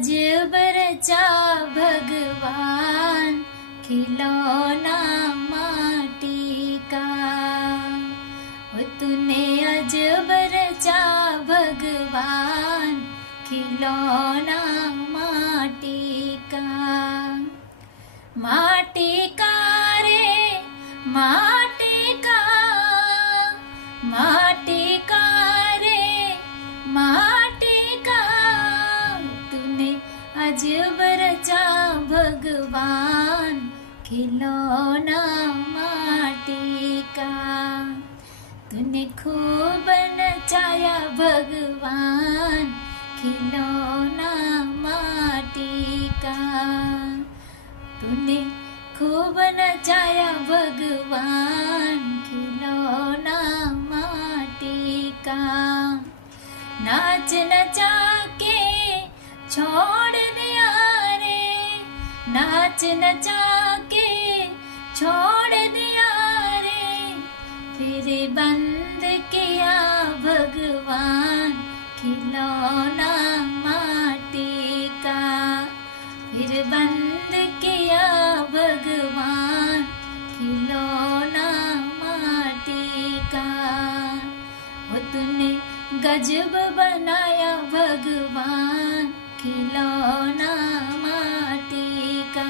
अजब रचा भगवान खिलौना माटी का। वो तूने अजब रचा भगवान खिलौना माटी का। माटी का रे माटी का, माटी का रे माटी का, तूने अजब रचा भगवान खिलौना माटी का। तूने खूब नचाया भगवान खिलौना माटी का। तूने खूब नचाया भगवान खिलौना माटी का। नाच नचा के छोड़ दिया रे, नाच नचा के छोड़ दिया रे, फिर बंद किया भगवान खिलौना माटी का। फिर बंद किया भगवान खिलौना माटी का। वो तूने गजब बनाया भगवान खिलौना माटी का।